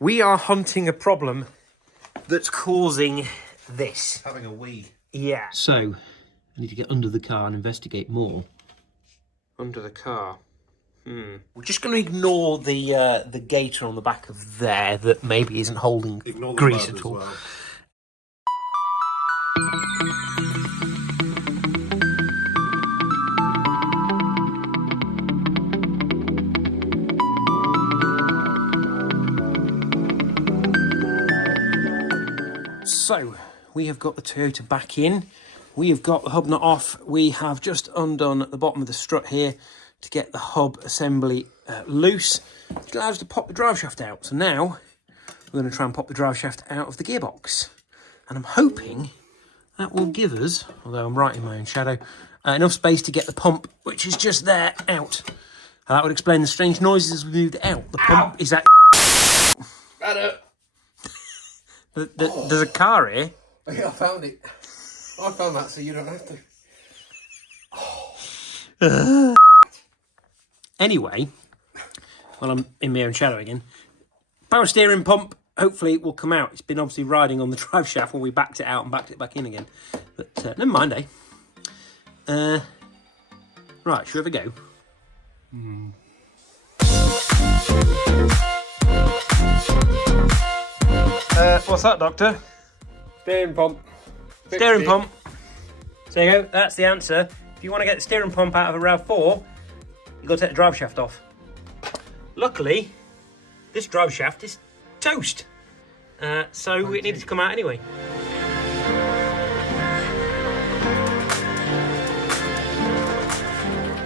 We are hunting a problem that's causing this. Having a wee. Yeah. So, I need to get under the car and investigate more. Under the car. We're just going to ignore the gator on the back of there that maybe isn't holding Ignore the grease mud at as all. well. So, we have got the Toyota back in. We have got the hub nut off. We have just undone the bottom of the strut here to get the hub assembly loose. It allows us to pop the drive shaft out. So now, we're going to try and pop the drive shaft out of the gearbox. And I'm hoping that will give us, although I'm right in my own shadow, enough space to get the pump, which is just there, out. That would explain the strange noises as we moved it out. The pump is at... There's a car here. Yeah, I found it. I found that so you don't have to. Anyway, well, I'm in my own shadow again. Power steering pump, hopefully it will come out. It's been obviously riding on the drive shaft when we backed it out and backed it back in again. But never mind, eh? Right, should we have a go? What's that, Doctor? Steering pump. Steering pump. So there you go, that's the answer. If you want to get the steering pump out of a Rav4, you've got to take the drive shaft off. Luckily, this drive shaft is toast. So it needed to come out anyway.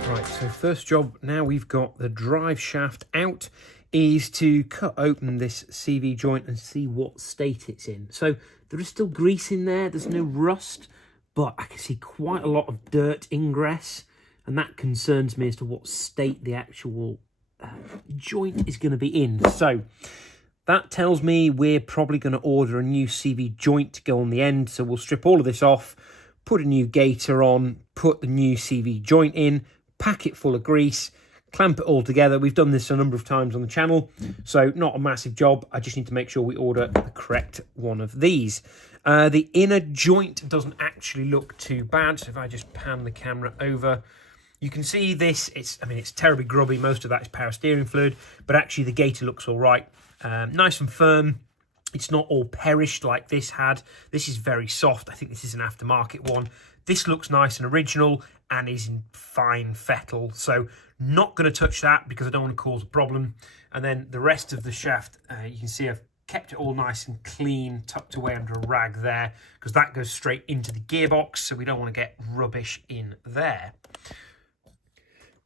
Right, so first job, now we've got the drive shaft out, is to cut open this CV joint and see what state it's in. So there is still grease in there, there's no rust, but I can see quite a lot of dirt ingress, and that concerns me as to what state the actual joint is going to be in. So that tells me we're probably going to order a new CV joint to go on the end. So we'll strip all of this off, put a new gator on, put the new CV joint in, pack it full of grease, clamp it all together. We've done this a number of times on the channel, so not a massive job. I just need to make sure we order the correct one of these. The inner joint doesn't actually look too bad, so if I just pan the camera over, you can see this. It's terribly grubby. Most of that is power steering fluid, but actually the gator looks all right. Nice and firm. It's not all perished like this had. This is very soft. I think this is an aftermarket one. This looks nice and original and is in fine fettle, so not going to touch that because I don't want to cause a problem. And then the rest of the shaft, you can see I've kept it all nice and clean, tucked away under a rag there, because that goes straight into the gearbox, so we don't want to get rubbish in there.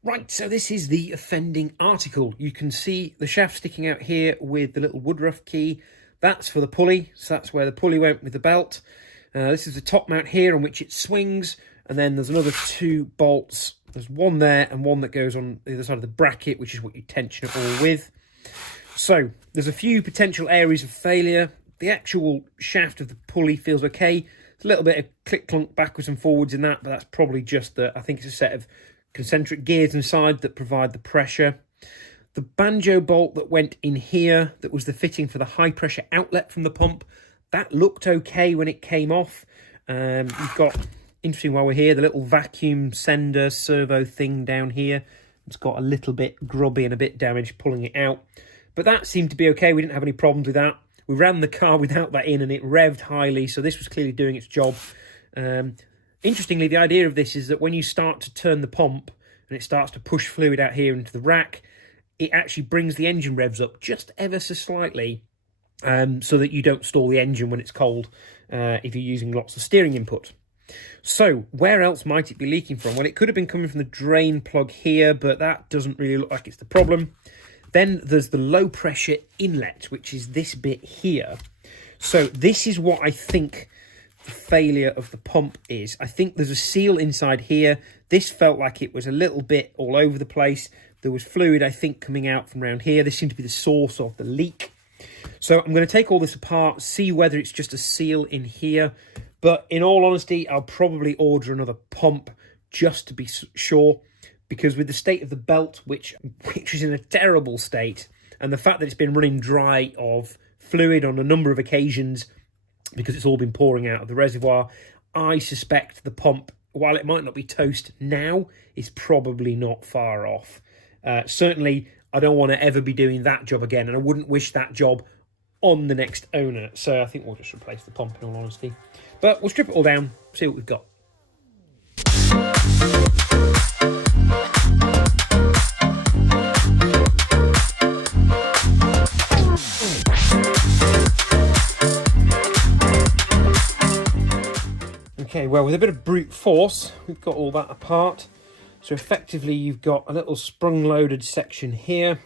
Right, so this is the offending article. You can see the shaft sticking out here with the little Woodruff key. That's for the pulley, so that's where the pulley went with the belt. This is the top mount here on which it swings, and then there's another two bolts. There's one there and one that goes on the other side of the bracket, which is what you tension it all with. So there's a few potential areas of failure. The actual shaft of the pulley feels okay. There's a little bit of click-clunk backwards and forwards in that, but that's probably just I think it's a set of concentric gears inside that provide the pressure. The banjo bolt that went in here, that was the fitting for the high-pressure outlet from the pump, that looked okay when it came off. You've got, interesting while we're here, the little vacuum sender servo thing down here. It's got a little bit grubby and a bit damaged pulling it out. But that seemed to be okay. We didn't have any problems with that. We ran the car without that in and it revved highly, so this was clearly doing its job. Interestingly, the idea of this is that when you start to turn the pump and it starts to push fluid out here into the rack, it actually brings the engine revs up just ever so slightly, so that you don't stall the engine when it's cold if you're using lots of steering input. So where else might it be leaking from? Well, it could have been coming from the drain plug here, but that doesn't really look like it's the problem. Then there's the low pressure inlet, which is this bit here. So this is what I think the failure of the pump is. I think there's a seal inside here. This felt like it was a little bit all over the place. There was fluid, I think, coming out from around here. This seemed to be the source of the leak. So I'm going to take all this apart, see whether it's just a seal in here. But in all honesty, I'll probably order another pump just to be sure, because with the state of the belt, which is in a terrible state, And the fact that it's been running dry of fluid on a number of occasions because it's all been pouring out of the reservoir, I suspect the pump, while it might not be toast now, is probably not far off. Certainly, I don't want to ever be doing that job again, and I wouldn't wish that job on the next owner. So I think we'll just replace the pump, in all honesty. But we'll strip it all down, see what we've got. Okay, well, with a bit of brute force, we've got all that apart. So effectively, you've got a little sprung-loaded section here,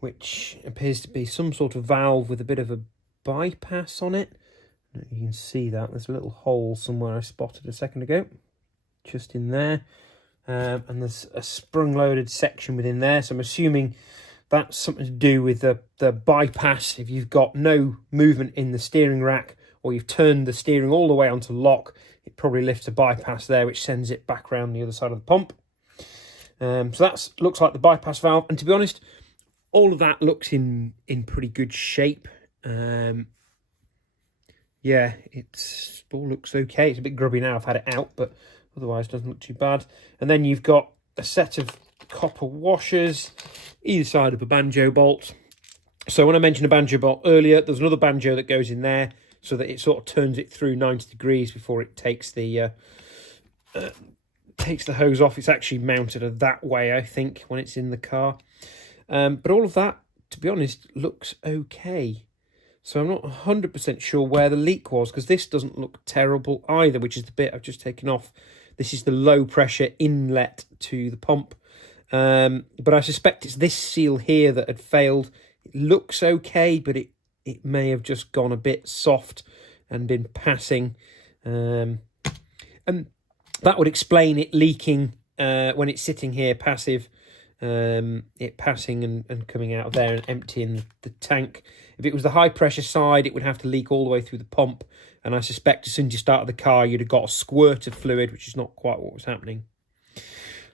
which appears to be some sort of valve with a bit of a bypass on it. You can see that. There's a little hole somewhere I spotted a second ago, just in there. And there's a sprung-loaded section within there. So I'm assuming that's something to do with the bypass. If you've got no movement in the steering rack, or you've turned the steering all the way onto lock, it probably lifts a bypass there, which sends it back around the other side of the pump. So that looks like the bypass valve. And to be honest, all of that looks in pretty good shape. Yeah, it all looks okay. It's a bit grubby now, I've had it out, but otherwise it doesn't look too bad. And then you've got a set of copper washers either side of a banjo bolt. So when I mentioned a banjo bolt earlier, there's another banjo that goes in there, so that it sort of turns it through 90 degrees before it takes the hose off. It's actually mounted that way, I think, when it's in the car. But all of that, to be honest, looks okay. So I'm not 100% sure where the leak was, because this doesn't look terrible either, which is the bit I've just taken off. This is the low pressure inlet to the pump. But I suspect it's this seal here that had failed. It looks okay, but it may have just gone a bit soft and been passing. And that would explain it leaking when it's sitting here passive, it passing and coming out of there and emptying the tank. If it was the high pressure side, it would have to leak all the way through the pump. And I suspect as soon as you started the car, you'd have got a squirt of fluid, which is not quite what was happening.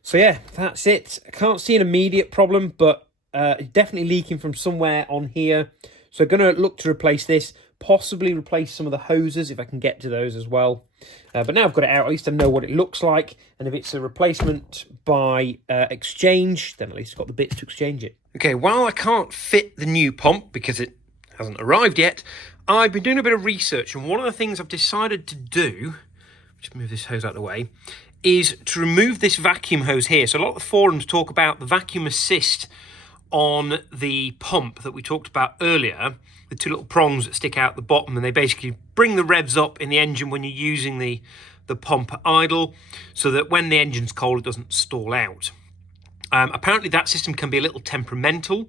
So yeah, that's it. I can't see an immediate problem, but definitely leaking from somewhere on here. So I'm going to look to replace this, possibly replace some of the hoses if I can get to those as well. But now I've got it out, at least I know what it looks like. And if it's a replacement by exchange, then at least I've got the bits to exchange it. Okay, while I can't fit the new pump because it hasn't arrived yet, I've been doing a bit of research. And one of the things I've decided to do, just move this hose out of the way, is to remove this vacuum hose here. So a lot of the forums talk about the vacuum assist on the pump that we talked about earlier, the two little prongs that stick out the bottom, and they basically bring the revs up in the engine when you're using the pump at idle, so that when the engine's cold it doesn't stall out. Apparently that system can be a little temperamental,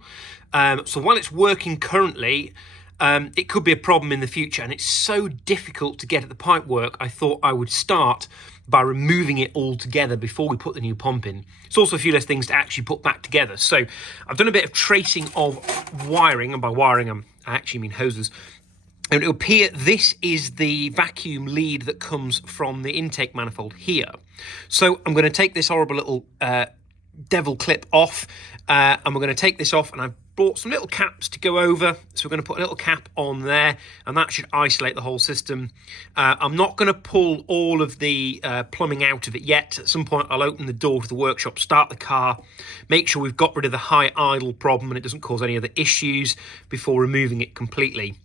so while it's working currently, it could be a problem in the future, and it's so difficult to get at the pipe work, I thought I would start by removing it all together before we put the new pump in. It's also a few less things to actually put back together. So I've done a bit of tracing of wiring, and by wiring I actually mean hoses. And it will appear this is the vacuum lead that comes from the intake manifold here. So I'm going to take this horrible little devil clip off, and we're going to take this off, and I've bought some little caps to go over, so we're going to put a little cap on there, and that should isolate the whole system. I'm not going to pull all of the plumbing out of it yet. At some point I'll open the door to the workshop, start the car, make sure we've got rid of the high idle problem and it doesn't cause any other issues before removing it completely.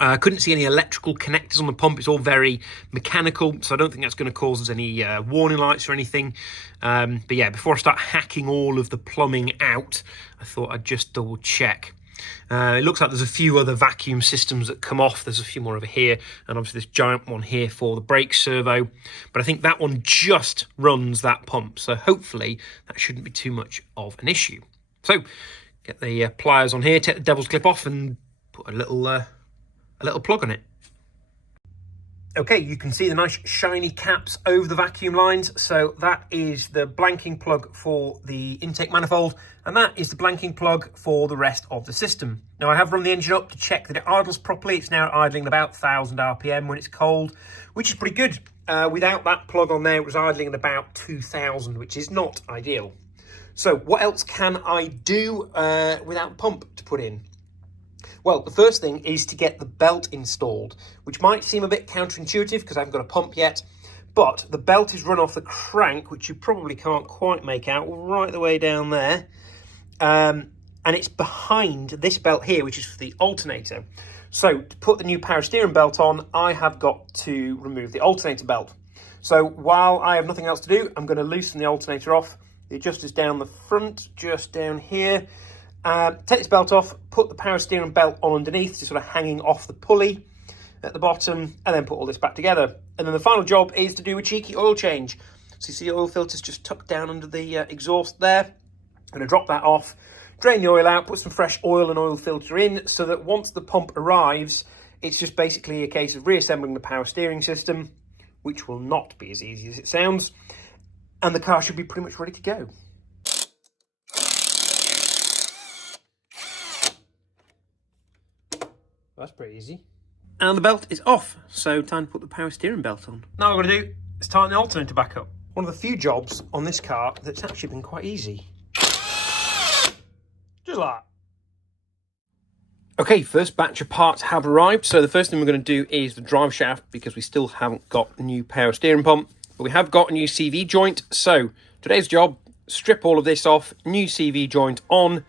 I couldn't see any electrical connectors on the pump. It's all very mechanical, so I don't think that's going to cause us any warning lights or anything. But yeah, before I start hacking all of the plumbing out, I thought I'd just double check. It looks like there's a few other vacuum systems that come off. There's a few more over here, and obviously this giant one here for the brake servo. But I think that one just runs that pump, so hopefully that shouldn't be too much of an issue. So get the pliers on here, take the devil's clip off, and put a little plug on it. Okay, you can see the nice shiny caps over the vacuum lines. So that is the blanking plug for the intake manifold, and that is the blanking plug for the rest of the system. Now I have run the engine up to check that it idles properly. It's now idling about 1000 RPM when it's cold, which is pretty good. Without that plug on there, it was idling at about 2000, which is not ideal. So what else can I do without pump to put in? Well, the first thing is to get the belt installed, which might seem a bit counterintuitive because I haven't got a pump yet, but the belt is run off the crank, which you probably can't quite make out, right the way down there. And it's behind this belt here, which is for the alternator. So to put the new power steering belt on, I have got to remove the alternator belt. So while I have nothing else to do, I'm going to loosen the alternator off. The adjuster's down the front, just down here. Take this belt off, put the power steering belt on underneath, just sort of hanging off the pulley at the bottom, and then put all this back together. And then the final job is to do a cheeky oil change. So you see the oil filter's just tucked down under the exhaust there. I'm going to drop that off, drain the oil out, put some fresh oil and oil filter in, so that once the pump arrives, it's just basically a case of reassembling the power steering system, which will not be as easy as it sounds, and the car should be pretty much ready to go. That's pretty easy. And the belt is off, so time to put the power steering belt on. Now what I'm going to do is tighten the alternator back up. One of the few jobs on this car that's actually been quite easy. Just like that. Okay, first batch of parts have arrived. So the first thing we're going to do is the drive shaft, because we still haven't got a new power steering pump. But we have got a new CV joint. So today's job, strip all of this off, new CV joint on,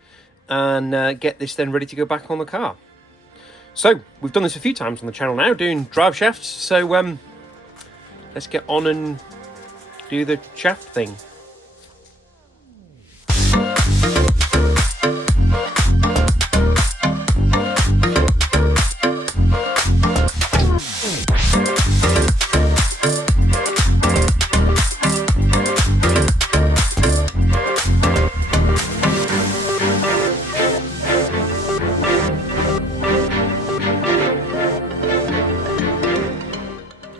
and get this then ready to go back on the car. So we've done this a few times on the channel now, doing drive shafts. So let's get on and do the shaft thing.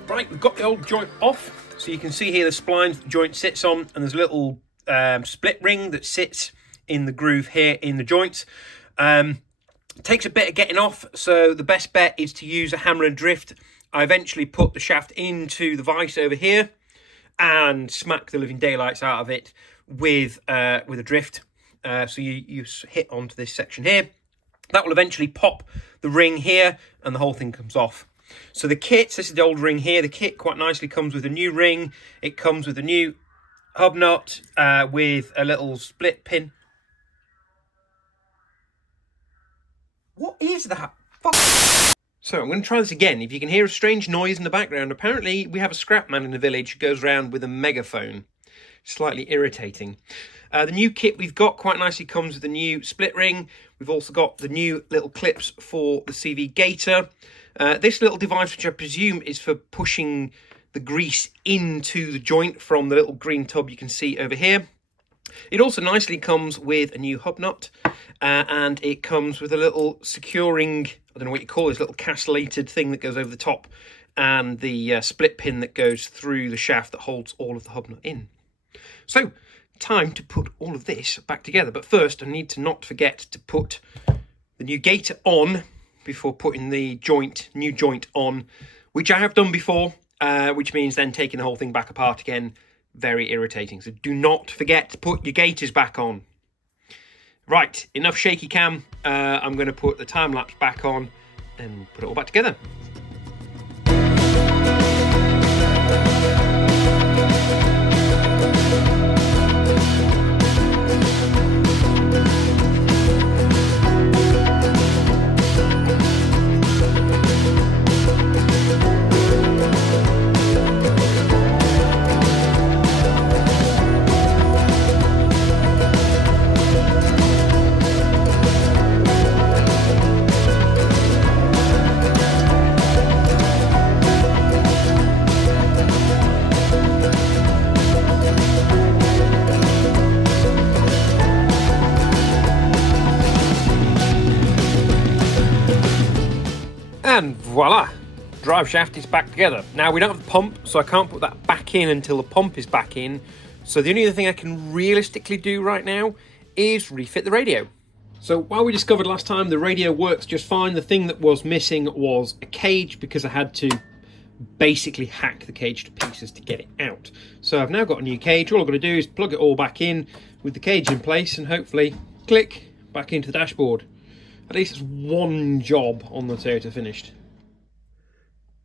Right, we've got the old joint off, so you can see here the splines the joint sits on, and there's a little split ring that sits in the groove here in the joint. It takes a bit of getting off, so the best bet is to use a hammer and drift. I eventually put the shaft into the vise over here and smack the living daylights out of it with a drift. So you hit onto this section here. That will eventually pop the ring here, and the whole thing comes off. So the kit, this is the old ring here. The kit quite nicely comes with a new ring. It comes with a new hub nut with a little split pin. What is that? Fuck. So I'm going to try this again. If you can hear a strange noise in the background, apparently we have a scrap man in the village who goes around with a megaphone. Slightly irritating. The new kit we've got quite nicely comes with a new split ring. We've also got the new little clips for the CV gator. This little device, which I presume is for pushing the grease into the joint from the little green tub you can see over here. It also nicely comes with a new hub nut, and it comes with a little securing, I don't know what you call this, little castellated thing that goes over the top, and the split pin that goes through the shaft that holds all of the hub nut in. So, time to put all of this back together. But first, I need to not forget to put the new gator on before putting the new joint on, which I have done before, which means then taking the whole thing back apart again. Very irritating. So do not forget to put your gators back on. Right, enough shaky cam. I'm going to put the time lapse back on and put it all back together. And voila, drive shaft is back together. Now we don't have the pump, so I can't put that back in until the pump is back in. So the only other thing I can realistically do right now is refit the radio. So while we discovered last time the radio works just fine, the thing that was missing was a cage, because I had to basically hack the cage to pieces to get it out. So I've now got a new cage. All I've got to do is plug it all back in, with the cage in place and hopefully click back into the dashboard. At least it's one job on the Toyota finished.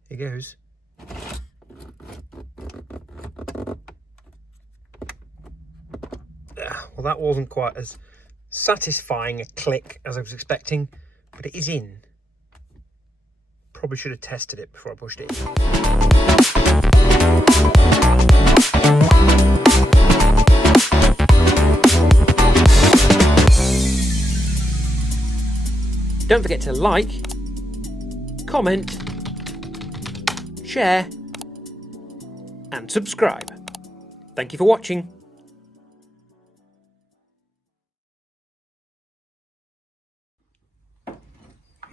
Here goes. Well, that wasn't quite as satisfying a click as I was expecting, but it is in. Probably should have tested it before I pushed it in. Don't forget to like, comment, share, and subscribe. Thank you for watching.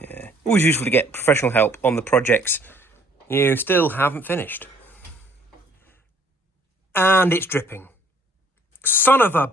Yeah, always useful to get professional help on the projects you still haven't finished. And it's dripping. Son of a